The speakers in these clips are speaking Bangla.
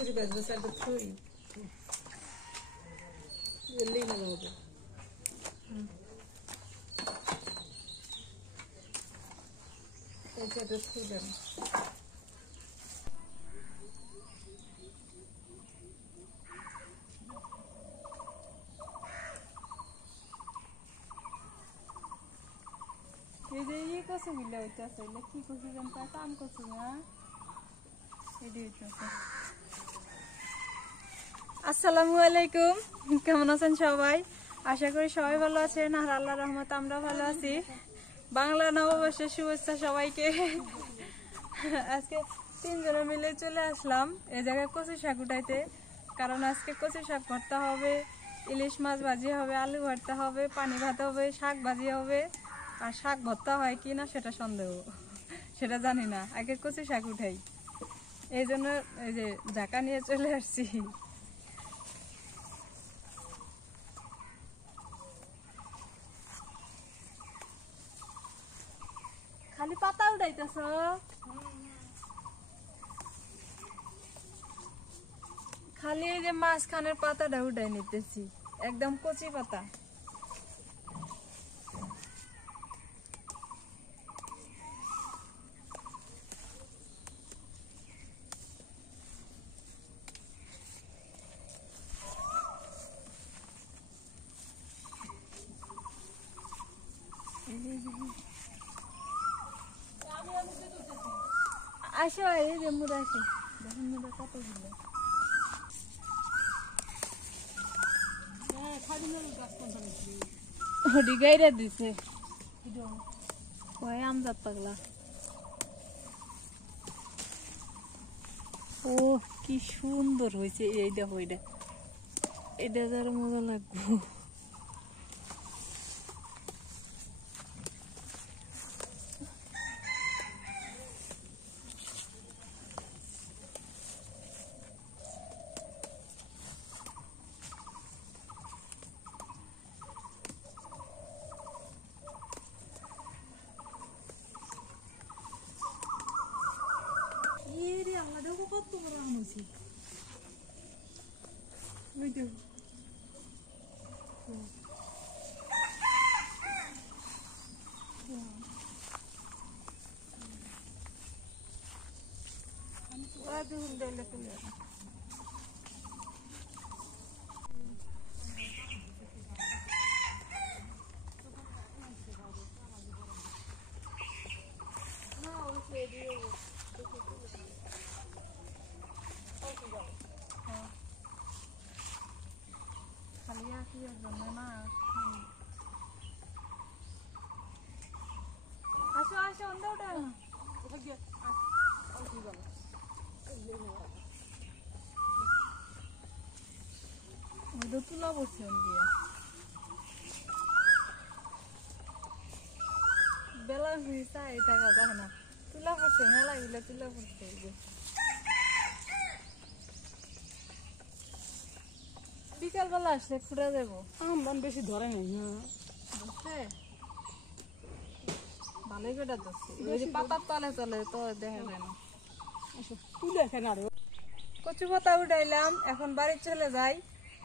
কচুরি বাজবে সাইডে থুই এলেই না হবে এই সাইডে থুই দেন এই যে ইয়ে কচু গুলো হইতেছে কি কচু জানতা কাম কচু না আসসালামু আলাইকুম কেমন আছেন সবাই আশা করি সবাই ভালো আছেন আর আল্লাহর রহমতে আমরা ভালো আছি বাংলা নববর্ষের শুভেচ্ছা সবাইকে আজকে তিনজনে মিলে চলে আসলাম এই জায়গায় কচু শাক উঠাইতে কারণ আজকে কচু শাক ভর্তা হবে ইলিশ মাছ ভাজি হবে আলু ভর্তা হবে পানি ভাত হবে শাক ভাজি হবে আর শাক ভর্তা হয় কি না সেটা সন্দেহ সেটা জানি না আগে কচু শাক উঠাই এই জন্য এই যে ঢাকা নিয়ে চলে আসছি খালি পাতা উঠাইতেছ খালি এই যে মাঝখানের পাতাটা উঠাই নিতেছি একদম কচি পাতা আসো এই যে মুড়া আসে দেখুন মুড়া কতগুলো গাইরা দিছে ওই আমজাদ পাগলা ও কি সুন্দর হয়েছে এই দেখো এটা যারা মজা লাগবে কত বড় আম হয়েছে আসো আসো অন্ধটা তুলা পড়ছে দিয়ে বেলা হয়েছে টাকা যায় না তুলা পড়ছে মেলা গেলে তুলা পড়ছে বিকাল বেলা আসলে ফুটা যাবো আম বেশি ধরে নাই বুঝছে ভালোই করে ধরছে ওই যে পাতার তলে তলে তো দেখা যায় না তুলে এখানে আরো কচু পাতা উঠাইলাম এখন বাড়ি চলে যাই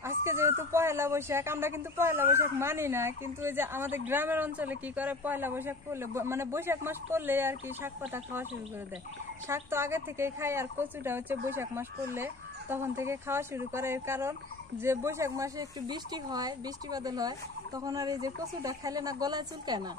আজকে যেহেতু পয়লা বৈশাখ আমরা কিন্তু পয়লা বৈশাখ মানি না কিন্তু ওই যে আমাদের গ্রামের অঞ্চলে কি করে পয়লা বৈশাখ পড়লে মানে বৈশাখ মাস পড়লে আর কি শাক পাতা খাওয়া শুরু করে দেয় শাক তো আগে থেকেই খাই আর কচুটা হচ্ছে বৈশাখ মাস পড়লে তখন থেকে খাওয়া শুরু করে এর কারণ যে বৈশাখ মাসে একটু বৃষ্টি হয় বৃষ্টি বাদল হয় তখন আর এই যে কচুটা খাইলে না গলায় চুলকায় না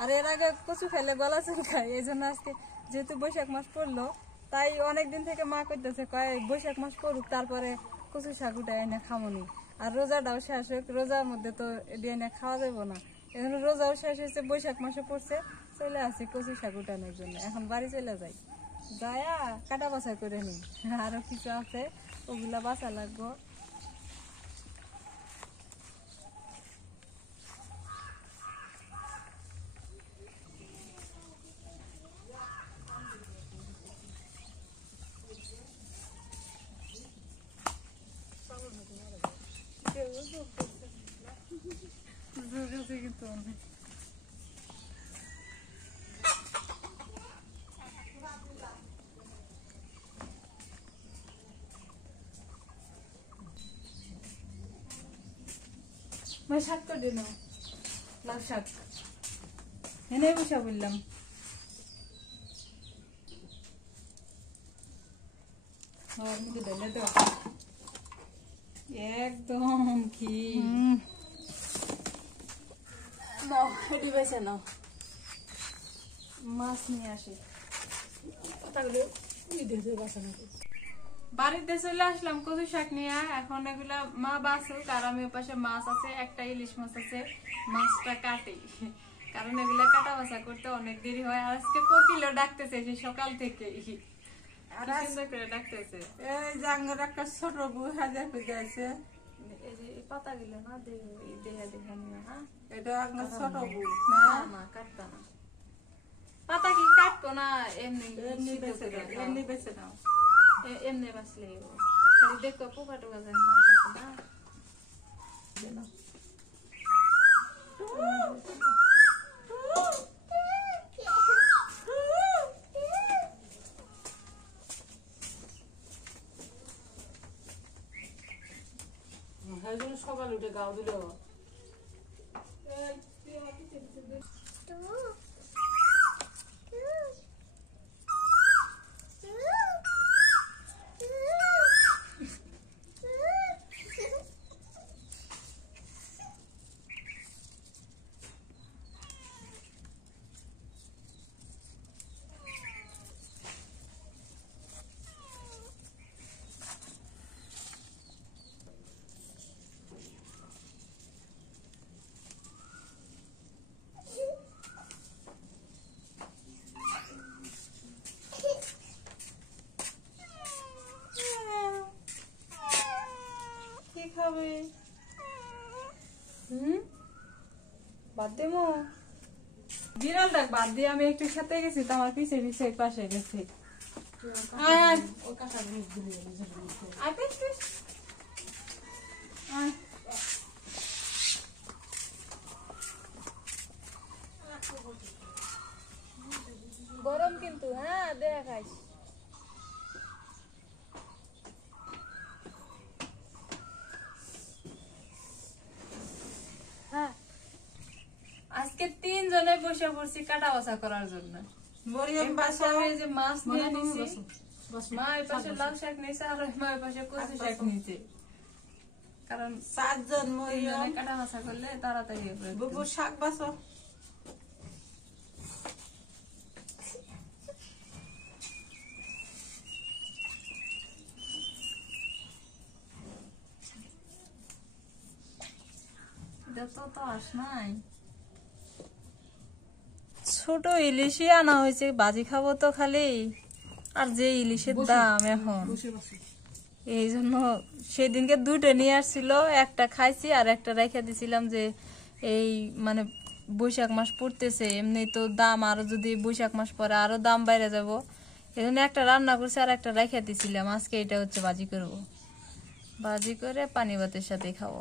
আর এর আগে কচু খাইলে গলা চুলকায় এই জন্য আজকে যেহেতু বৈশাখ মাস পড়লো তাই অনেকদিন থেকে মা করতেছে কয় বৈশাখ মাস পড়ুক তারপরে কচু শাক উঠে এনে খামনি আর রোজাটাও শেষ হোক রোজার মধ্যে তো এটি এনে খাওয়া যাবো না এখন রোজাও শেষ হয়েছে বৈশাখ মাসে পড়ছে চলে আসি কচু শাক উঠানোর জন্য এখন বাড়ি চলে যাই যায়া কাটা বাছাই করে নিই আরো কিছু আছে ওগুলা বাছা লাগবো কিন্তু মই শাক করে নাও, লাউ শাক এনে বসে বললাম। একদম কি নাও এটি বেছে নাও। মাছ নিয়ে আসি। পাতাগুলো দিয়ে বাঁচানো। বাড়িতে চলে আসলাম কচু শাক নিয়ে। এখন এগুলা মা বাছুক আর আমি ওপাশে মাছ আছে, একটা ইলিশ মাছ আছে, মাছটা কাটি, কারণ এগুলা কাটা বাছা করতে অনেক দেরি হয়। আর আজকে কোকিলও ডাকতেছে সে সকাল থেকে, আর সুন্দর করে ডাকতেছে। এই জাঙ্গের একটা ছোট বউ হাজার করে আছে, এই যে পাতা গুলো না দেহা দেখা নিয়ে। হ্যাঁ এটা একটা ছোট বউ না না, না কাটতা না, পাতা কি কাটবো না, এমনি এমনি সিদ্ধ বেছে করে নাও, খাও। এমনি বেছে নাও। এমনি বাঁচলে খালি দেখো পোকা টোকা যেন না থাকে না। সকাল উঠে গাও দিল। কি খাবে? বাদ দেবো বিড়াল ডাক, বাদ দিয়ে আমি একটু খেতে গেছি তো আমার পিছে পিছে পাশে গেছি। ওই কাঁচা জিনিস দিলে গরম কিন্তু, হ্যাঁ দেখা খাইস। হ্যাঁ আজকে 3 জনে বসে পড়ছি কাটা বাছা করার জন্য। মরিয়ম বাসা এই যে মাছ নিয়ে নিছি, মা এই পাশে লাউ শাক নিয়েছে আর মা এই পাশে কচু শাক নিয়েছে, কারণ 7 জন 3 মরিয়ম জনে কাটা বাছা করলে তাড়াতাড়ি হবে। বুবু শাক বাসো। তো আস নাই, ছোট ইলিশই আনা হয়েছে, বাজি খাবো তো খালি। আর যে ইলিশের দাম এখন, এই জন্য সেদিনকে 2টা নিয়ে আসছিল, একটা খাইছি আর একটা রেখে দিছিলাম যে এই মানে বৈশাখ মাস পড়তেছে, এমনি তো দাম, আরো যদি বৈশাখ মাস পরে আরো দাম বাইরে যাব, এই জন্য একটা রান্না করছি আর একটা রেখে দিছিলাম। আজকে এটা হচ্ছে বাজি করব, বাজি করে পানি ভাতের সাথে খাবো।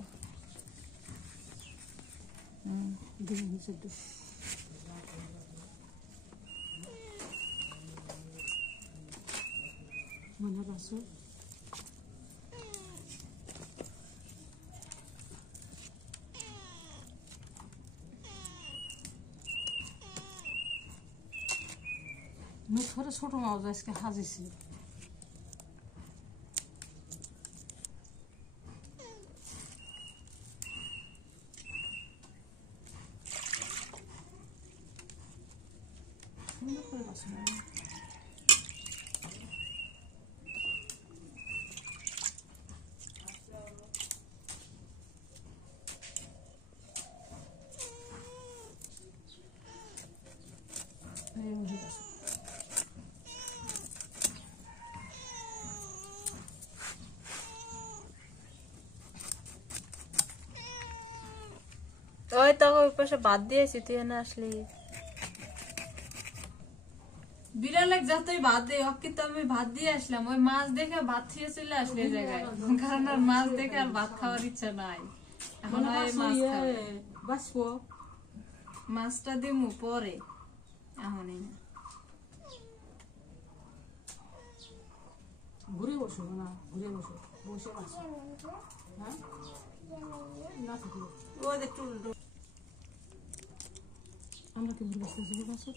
মনে বাসো মুখরে ছোট মাছ আজকে হাজিছি। ওই তো ওই পাশে বাদ দিয়েছি, তুই এনে আসলি। বিড়ালে যতই ভাত দেয় কিন্তু আমি ভাত দিয়ে আসলাম, ওই মাছ দেখে ভাত খেয়ে চলে আসলে এই জায়গায়, কারণ আর মাছ দেখে আর ভাত খাওয়ার ইচ্ছা নাই। এখন বাসবো মাছটা দিমু পরে, এখনই না। ঘুরে বসো না, ঘুরে বসো, বসে বসো। হ্যাঁ না থাকলে ওদের টুল আমরা কি ঘুরে বসতেছি বসো।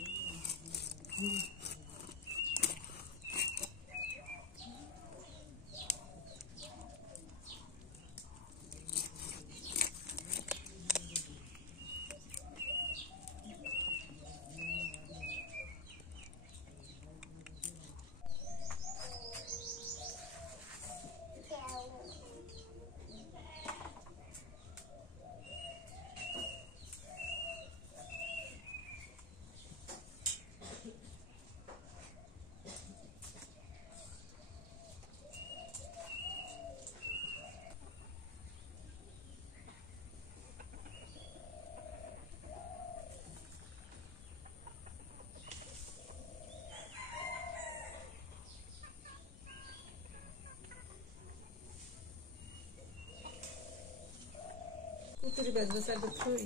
কুতুরি বাজবে সাইডে থই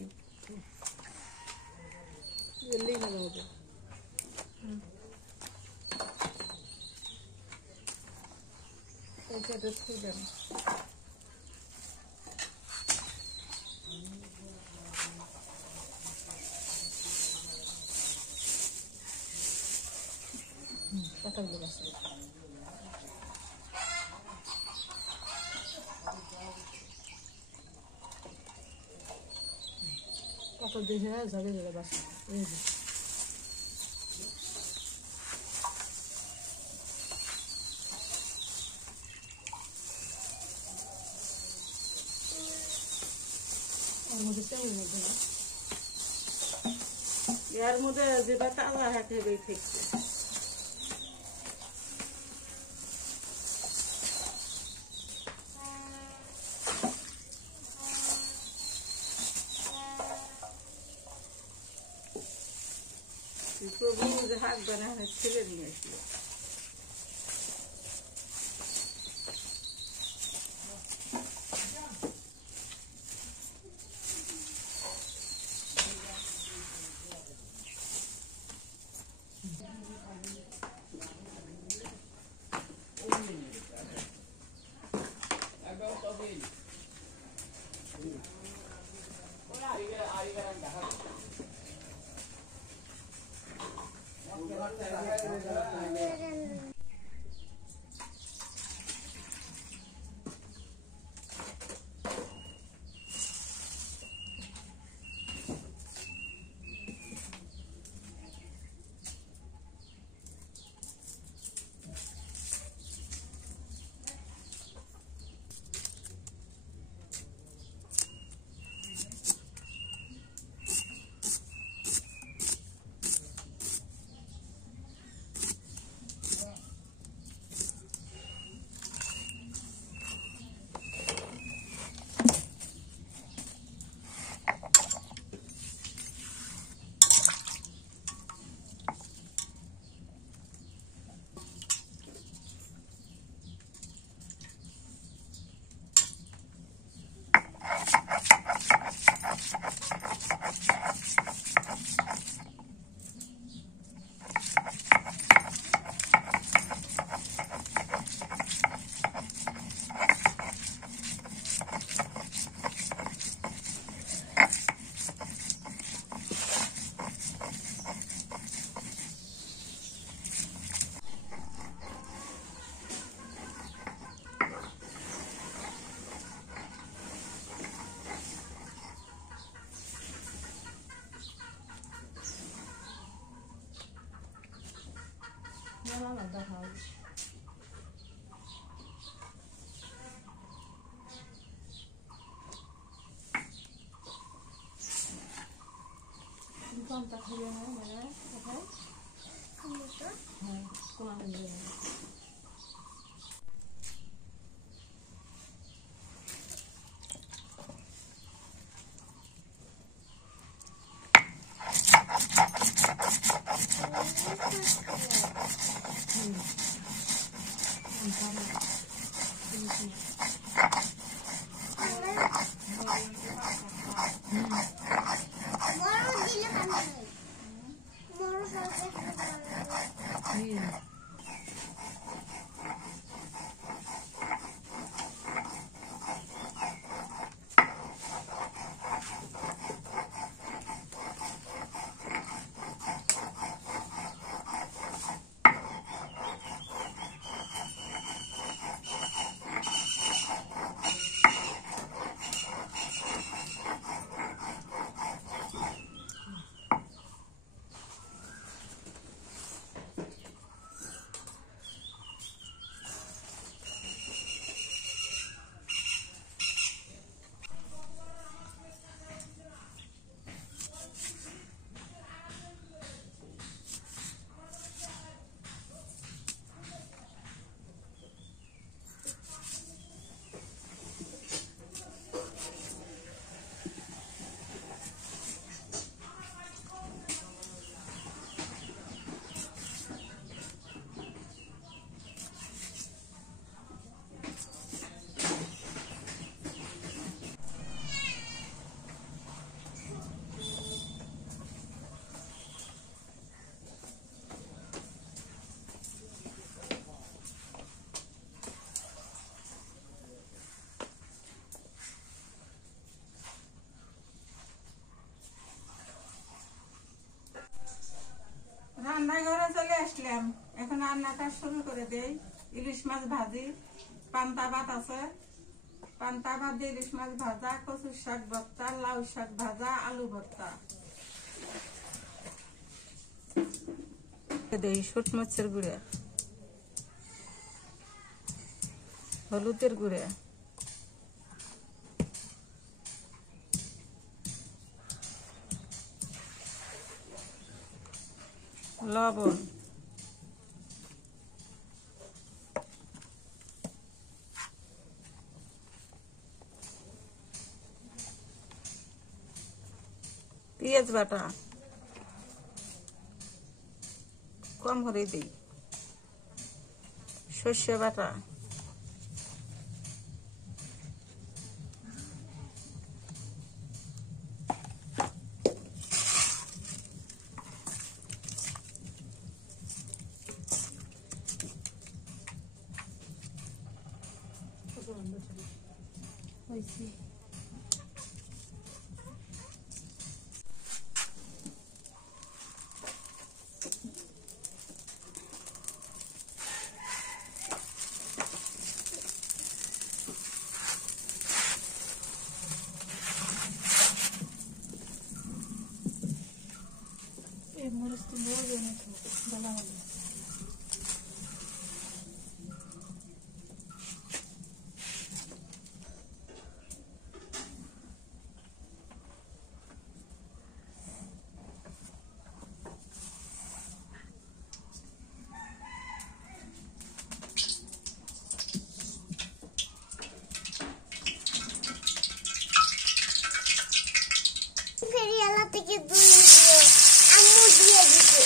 এলেই ভালো হবে এই সাইডে থই দেন কথাগুলো বসো। কত দেখে ঝাড়ে ঝাড়ে বাসা এই যে ওর মধ্যে তেমন মধ্যে না এর মধ্যে যেটা তাজা হাতে বেই থাকছে প্রভু যে হাত বানায় ছেলে নিয়ে আসলো না না দেখা দোকানটা খুলে না মানে কোথায় হ্যাঁ কোন দিলাম, এখন রান্নাটা শুরু করে দেই। ইলিশ মাছ ভাজি, পান্তা ভাত আছে, পান্তা ভাত দিয়ে ইলিশ মাছ ভাজা, কচুর শাক ভর্তা, লাউ শাক ভাজা, আলু ভর্তা। দেই শুট মাছের গুঁড়া, হলুদের গুঁড়া, লবণ, পেঁয়াজ বাটা কম করে দিই, সর্ষে বাটা, ফেরিওয়ালা থেকে দুধ দিয়ে আম্মু দিয়ে দিছে।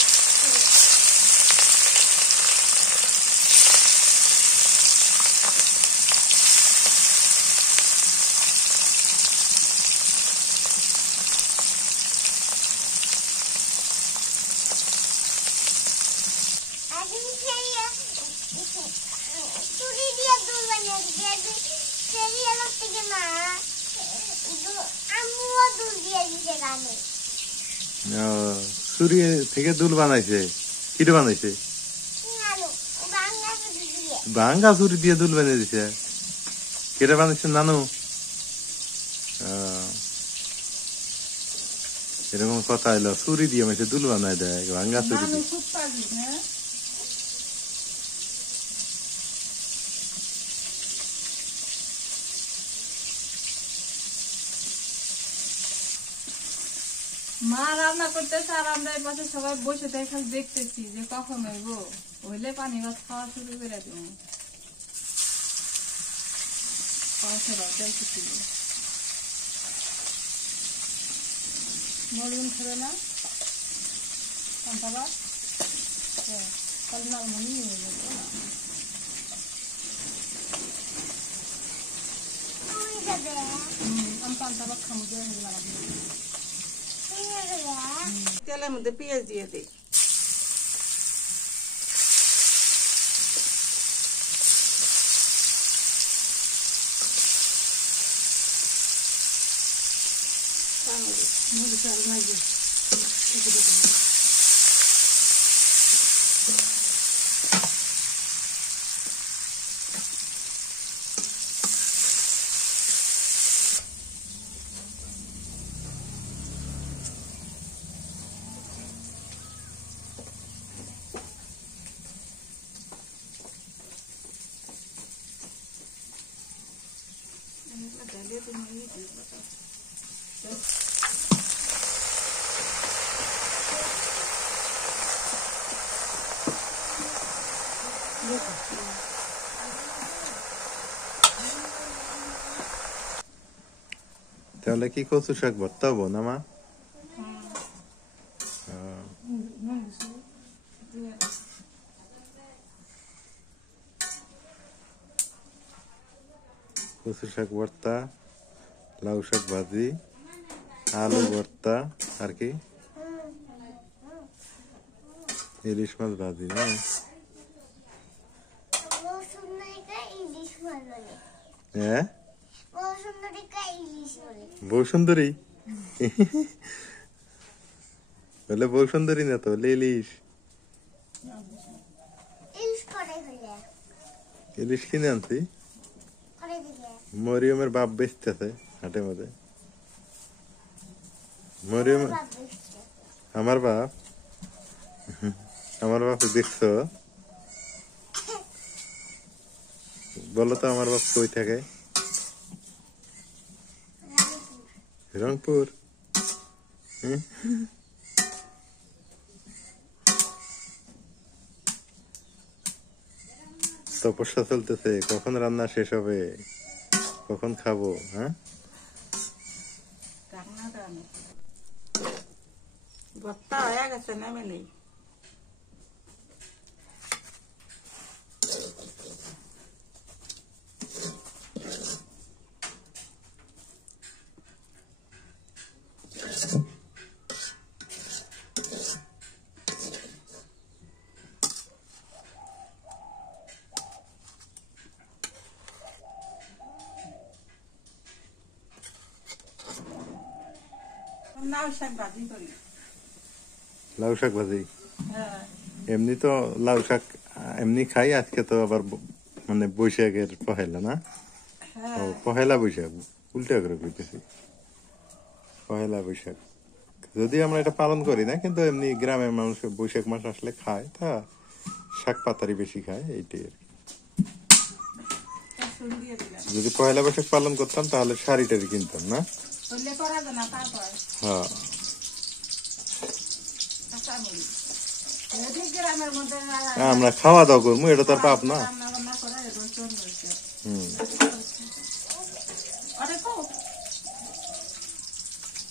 চুরি দিয়ে দুধ বানিয়ে দিছে ফেরিওয়ালা থেকে না, আম্মুও দুধ দিয়ে দিছে গানে। সুরি থেকে দুল বানাইছে, কিটা বানাইছে? ভাঙ্গা চুরি দিয়ে দুল বানিয়ে দিছে। কেটা বানাইছে নানু? এরকম কথা এলো, চুরি দিয়ে মাইছে দুল বানাই দেয়, ভাঙ্গা চুরি দিয়ে। খুব পাজি, হ্যাঁ মা রান্না করতেছে আর আমরা এই পাশে সবাই বসে তাই খালি দেখতেছি যে কখন হইব, হইলে পানি ভাত খাওয়া শুরু করে দেবো। মরুন খাবে না পান্তা ভাত, তাহলে লালমনি নিয়ে যাবো না। আমি পান্তা ভাত খামো দিয়ে তেলের মধ্যে পেঁয়াজ দিয়ে দিই। তাহলে কি কচু শাক ভর্তা হবো না মা? কচু শাক ভর্তা, লাউ শাক ভাজি, আলু ভর্তা, আর কি ইলিশ মাছ ভাজি। না হ্যাঁ, বউ সুন্দরী বলে, বউ সুন্দরী না তো, ইলিশ। ইলিশ কিনে আনছি, করে দিবে মরিয়মের বাপ বেচতেছে হাটের মধ্যে। মরিয়ম বাপ দিচ্ছে আমার বাপ, আমার বাপ দেখছো? বলো তো আমার বাপ কই থাকে? রংপুর। হুম? তপস্যা চলতেছে, কখন রান্না শেষ হবে, কখন খাবো? হ্যাঁ, রান্না রান্না ভর্তা হয়ে গেছে নামে নেই। লাউ শাক ভাজি করি। লাউ শাক ভাজি। হ্যাঁ এমনি তো লাউ শাক এমনি খাই, আজকে তো আবার মানে বৈশাখের পহেলা না? হ্যাঁ ও পহেলা বৈশাখ, উল্টা করে কইতেছি, পহেলা বৈশাখ। যদি আমরা এটা পালন করি না, কিন্তু এমনি গ্রামের মানুষ বৈশাখ মাস আসলে খায়, তা শাক পাতারি বেশি খায়, এইটাই আর কি। রসুন দিয়ে দিলাম। যদি পহেলা বৈশাখ পালন করতাম তাহলে শাড়ি টাড়ি কিনতাম না। করলে করা যায় না তারপর হ্যাঁ, কাঁচামরিচ যদি গ্রামের মধ্যে আমরা খাওয়া দাওয়া করবো, এটা তার পাপ না। রান্না বান্না করে রসুন রয়েছে হম, ওটা তো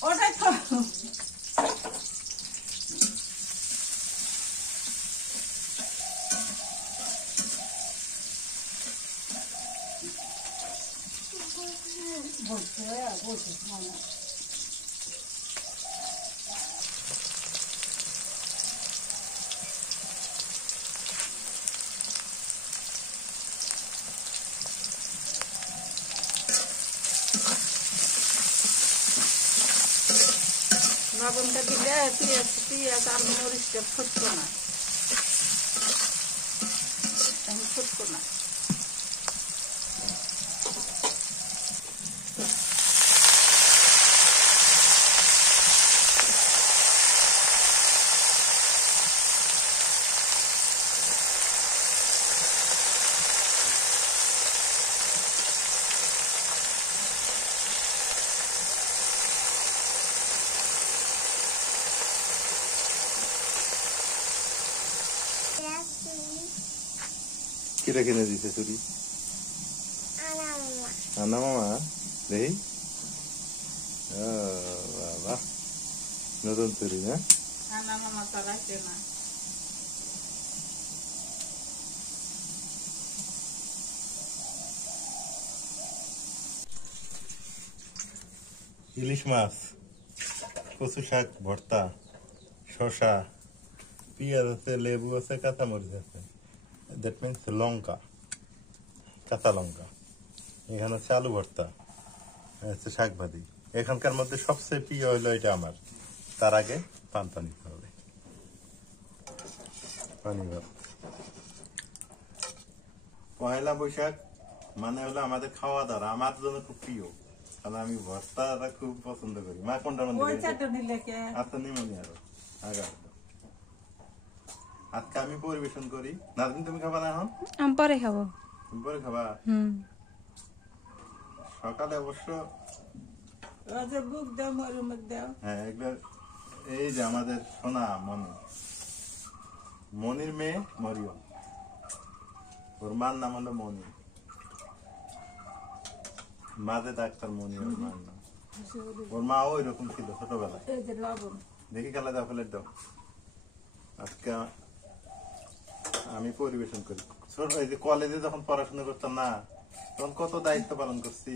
ওটাই তো লবণটা দিলে পেঁয়াজ পেঁয়াজ আর মরিচটা ফুটবো না, এখন ফুটবো না। কিরা কিনে দিতে চুরি? আনা মামা দেখি, ও বাবা, নতুন চুরি না? রান্না মামা তো রাখে না। ইলিশ মাছ, কচু শাক ভর্তা, শসা, পেঁয়াজ আছে, লেবু আছে, কাঁচামরিচ আছে, দ্যাট মিনস লঙ্কা, কাঁচা লঙ্কা। এখানে হচ্ছে আলু ভর্তা, হচ্ছে শাক ভাজি। এখানকার মধ্যে সবচেয়ে প্রিয় হইলো এটা আমার। তার আগে পান্তা নিতে হবে, পানি ভাত। পয়লা বৈশাখ মানে হলো আমাদের খাওয়া দাওয়া, আমার জন্য খুব প্রিয়, কারণ আমি ভর্তাটা খুব পছন্দ করি। মা কোনটা ওই চাটনি লেখে আচ্ছা নিমনি আরো আগা। আজকে আমি পরিবেশন করি। নাজমিন তুমি খাবা না এখন? আমি পরে খাবো। তুমি পরে খাবা? সকালে অবশ্য বুক দাও মরুমুখ দাও। হ্যাঁ, এগুলো এই যে আমাদের সোনা মনি, মনির মেয়ে মরিয়ম, ওর মার নাম হলো মনি, মাঝে ডাক্তার মনি ওর মার নাম। ওর মা ওই রকম ছিল ছোটবেলায়। এই যে লবণ দেখি খেলা দাও, প্লেট দাও। আজকে আমি পরিবেশন করি। ছোট এই যে কলেজে যখন পড়াশোনা করতাম না, তখন কত দায়িত্ব পালন করছি।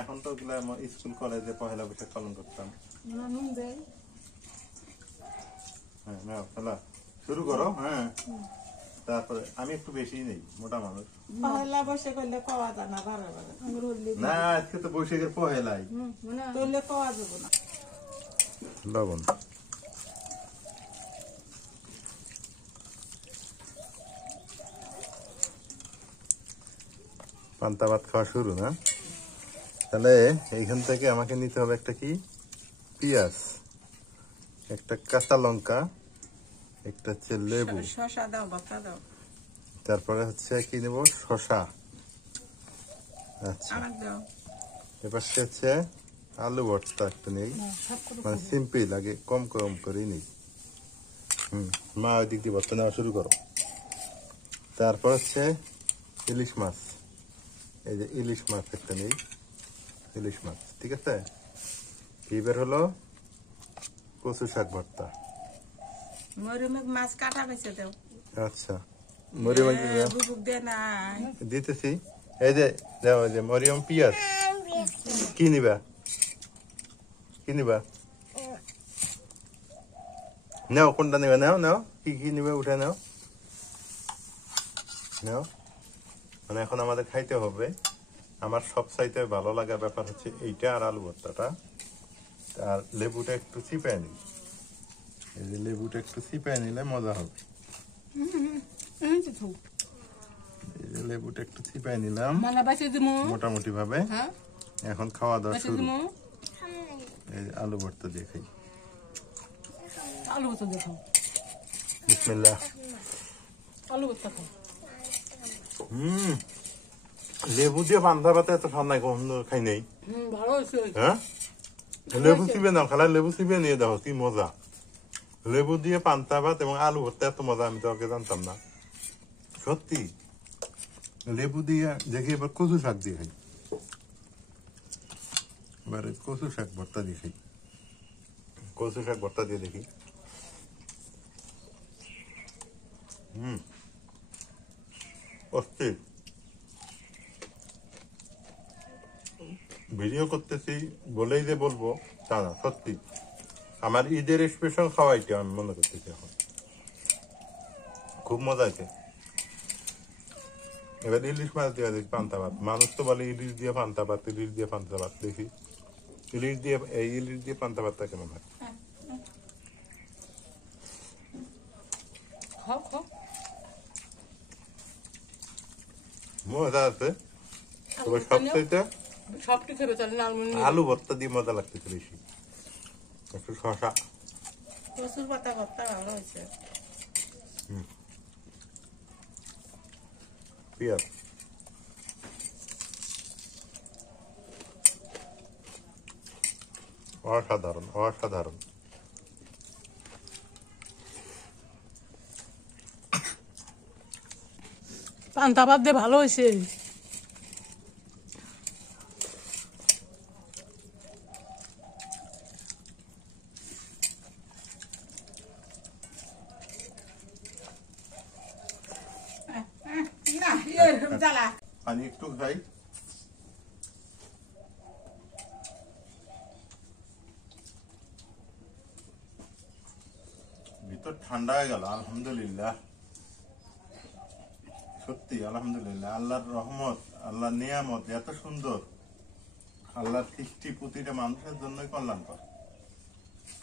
এখন তো ওগুলা স্কুল কলেজে পহেলা বৈশাখ পালন করতাম। নুন দেয়। হ্যাঁ, নাও খেলা শুরু করো। হ্যাঁ, তারপরে আমি একটু বেশি নেই, মোটা মানুষ পহেলা বসে করলে কওয়া যায় না, বারে বারে না। আজকে তো বৈশাখের পহেলাই, করলে কওয়া যাবো না। লবণ, পান্তা ভাত খাওয়া শুরু না? তাহলে এইখান থেকে আমাকে নিতে হবে একটা কি পেঁয়াজ, একটা কাঁচা লঙ্কা, একটা হচ্ছে লেবু, শসা দাও, ভর্তা দাও। তারপরে হচ্ছে কি নেব শসা। আচ্ছা, আমার দাও। এবার হচ্ছে আলু ভর্তা একটা নেই, মানে সিম্পল, আগে কম কম করে নিই। মা ওই দিক দিয়ে ভর্তা নেওয়া শুরু করো। তারপর হচ্ছে ইলিশ মাছ, এই যে ইলিশ মাছ একটা নেই, ইলিশ মাছ, ঠিক আছে। এবার হলো কচু শাক ভর্তা। মরুমের মাছ কাটা বেছে দাও। আচ্ছা, মরিয়ম বুবুক দে নাই। দিতেছি। এই যে দাও, এই যে মরিয়ম পেঁয়াজ কি নিবা, কি নিবা, নাও কোনটা নিবা, নাও নাও, কি কি নিবে উঠে নাও, নাও। মানে এখন আমাদের খাইতে হবে। আমার সবচাইতে ভালো লাগা ব্যাপার হচ্ছে এইটা আর আলু ভর্তাটা। আর লেবুটা একটু চিপায় নিই, এই যে লেবুটা একটু চিপায় নিলে মজা হবে। এই যে লেবুটা একটু চিপায় নিলাম মোটামুটি ভাবে। এখন খাওয়া দাওয়া শুরু। এই যে আলু ভর্তা দিয়ে খাই। আলু ভর্তা দেখো, বিসমিল্লাহ। আলু ভর্তা খাও। লেবু দিয়ে পান্তা ভাতে এত ঠান্ডা কখনো খাই নাই। ভালো হয়েছে। হ্যাঁ, লেবু চিবে নাও, খালা লেবু চিবে নিয়ে দাও, কি মজা। লেবু দিয়ে পান্তা ভাত এবং আলু ভর্তা এত মজা আমি তো আগে জানতাম না, সত্যি। লেবু দিয়ে দেখি। এবার কচু শাক দিয়ে খাই, এবারে কচু শাক ভর্তা দিয়ে খাই। কচু শাক ভর্তা দিয়ে দেখি। অস্থির। ভিডিও করতেছি বলেই যে বলবো তা না, সত্যি আমার ঈদের স্পেশাল খাওয়াইতে আমি মনে করতেছি এখন। খুব মজা আছে। এবার ইলিশ মাছ দিয়ে দেখি পান্তা ভাত। মানুষ তো বলে ইলিশ দিয়ে পান্তা ভাত, ইলিশ দিয়ে পান্তা ভাত। দেখি ইলিশ দিয়ে পান্তা ভাতটা কেমন হয়। খাও খাও। মজা আছে, তবে সবচাইতে সবটি খেবে তাহলে লালমনি আলু ভর্তা দিয়ে মজা লাগতেছে বেশি। একটু শসা, কচুর পাতা ভর্তা ভালো হয়েছে। পেঁয়াজ, অসাধারণ অসাধারণ। পান্তা ভাত দিয়ে ভালো হয়েছে। না জ্বালা। পানি একটু খাই। ভিতর ঠান্ডা হয়ে গেল, আলহামদুলিল্লাহ। সত্যি আলহামদুলিল্লাহ, আল্লাহর রহমত, আল্লাহর নিয়ামত এত সুন্দর। আল্লাহর সৃষ্টি প্রতিটা মানুষের জন্যই কল্যাণকর।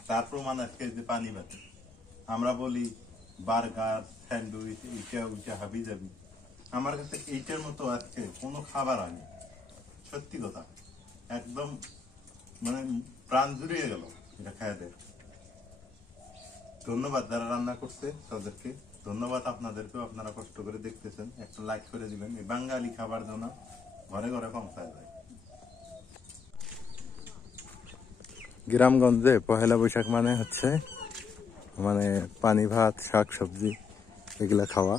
তার প্রমাণ আজকে যে পানি ভাতে। আমরা বলি বার্গার, স্যান্ডউইচ, এইটা ওইটা হাবি যাবি। আমার কাছে এইটার মতো আজকে কোনো খাবার আনি, সত্যি কথা, একদম মানে প্রাণ জুড়িয়ে গেল এটা খাইতে। ধন্যবাদ যারা রান্না করছে তাদেরকে, ধন্যবাদ আপনাদেরকেও, আপনারা কষ্ট করে দেখতেছেন। একটা লাইক করে দিবেন, এই বাঙালি খাবার যেন ঘরে ঘরে পৌঁছায় যায়। গ্রামগঞ্জে পহেলা বৈশাখ মানে হচ্ছে মানে পানি ভাত, শাক সবজি এগুলা খাওয়া,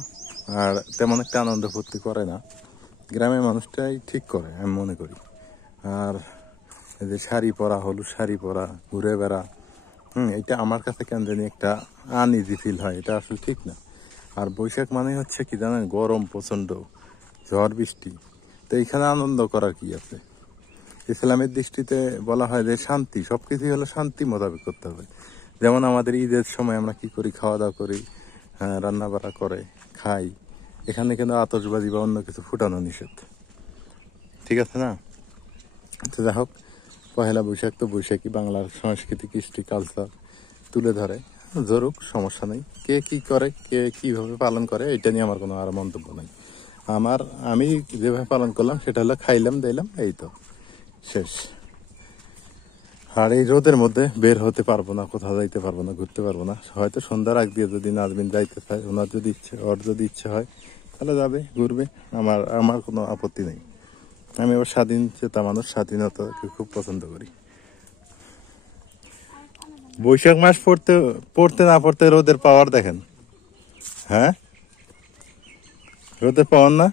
আর তেমন একটা আনন্দ ফুর্তি করে না। গ্রামের মানুষটাই ঠিক করে আমি মনে করি। আর এই যে শাড়ি পরা, হলুদ শাড়ি পরা, ঘুরে বেড়া, এটা আমার কাছে কেন জানি একটা আনইজি ফিল হয়, এটা আসলে ঠিক না। আর বৈশাখ মানে হচ্ছে কি জানেন, গরম প্রচন্ড, ঝড় বৃষ্টি। তো এইখানে আনন্দ করার কি আছে? ইসলামের দৃষ্টিতে বলা হয় যে শান্তি, সবকিছুই হলো শান্তি মোতাবেক করতে হবে। যেমন আমাদের ঈদের সময় আমরা কি করি, খাওয়া দাওয়া করি, রান্না বাড়া করে খাই। এখানে কিন্তু আতশবাজি বা অন্য কিছু ফুটানো নিষেধ, ঠিক আছে না? তো যাই হোক, পহেলা বৈশাখ তো বৈশাখী, বাংলার সংস্কৃতি, কৃষ্টি, কালচার তুলে ধরে, জরুক, সমস্যা নেই। কে কি করে, কে কিভাবে পালন করে, এটা নিয়ে আমার কোনো আর মন্তব্য নেই। আমি যেভাবে পালন করলাম সেটা হলো খাইলাম দিলাম, এই তো শেষ। আর এই রোদের মধ্যে বের হতে পারবো না, কোথাও যাইতে পারবো না, ঘুরতে পারবো না। হয়তো সন্ধ্যার আগ দিয়ে যদি নাজমিন যাইতে চায়, ওর যদি ইচ্ছে হয় তাহলে যাবে, ঘুরবে। আমার কোনো আপত্তি নেই। আমি আবার স্বাধীন চেতা মানুষ, স্বাধীনতাকে খুব পছন্দ করি। বৈশাখ মাস পড়তে না পড়তে রোদের পাওয়ার দেখেন। হ্যাঁ, রোদের পাওয়ার না।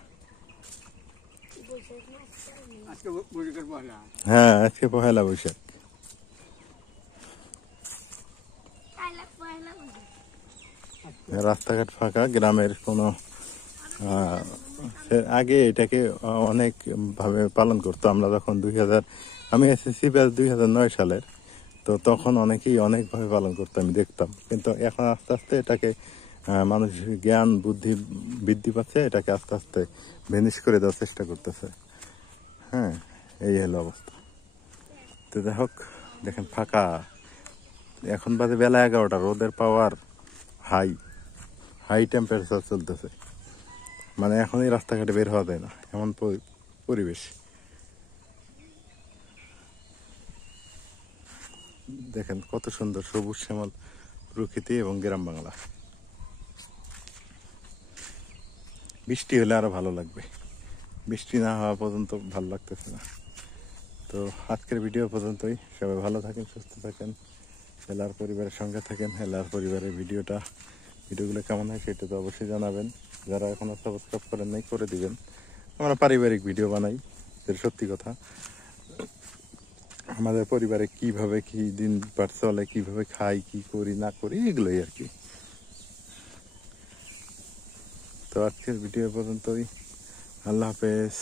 হ্যাঁ, আজকে পহেলা বৈশাখ। রাস্তাঘাট ফাঁকা, গ্রামের কোনো আগে এটাকে অনেক ভাবে পালন করতো। আমরা যখন আমি এসেছি 2009 সালের, তো তখন অনেকেই অনেকভাবে পালন করতো, আমি দেখতাম। কিন্তু এখন আস্তে আস্তে এটাকে মানুষের জ্ঞান বুদ্ধি বৃদ্ধি পাচ্ছে, এটাকে আস্তে আস্তে ভেনিশ করে দেওয়ার চেষ্টা করতেছে। হ্যাঁ, এই হলো অবস্থা। তো যাই হোক, দেখেন ফাঁকা। এখন বাজে বেলা 11টা, রোদের পাওয়ার হাই টেম্পারেচার চলতেছে। মানে এখন এই রাস্তাঘাটে বের হওয়া যায় না, এমন পরিবেশ। দেখেন কত সুন্দর সবুজ শ্যামল প্রকৃতি এবং গ্রাম বাংলা। বৃষ্টি হলে আরো ভালো লাগবে, বৃষ্টি না হওয়া পর্যন্ত ভালো লাগতেছে না। তো আজকের ভিডিও পর্যন্তই। সবাই ভালো থাকেন, সুস্থ থাকেন, হেলার পরিবারের সঙ্গে থাকেন। হেলার পরিবারের ভিডিওগুলো কেমন হয় সেটা তো অবশ্যই জানাবেন। যারা এখনো সাবস্ক্রাইব করেন নাই, করে দিবেন। আমরা পারিবারিক ভিডিও বানাই, সত্যি কথা। আমাদের পরিবারে কিভাবে কি দিন পার চলে, কিভাবে খাই, কি করি না করি, এগুলোই আর কি। তো আজকের ভিডিও পর্যন্তই। আল্লাহ হাফেজ।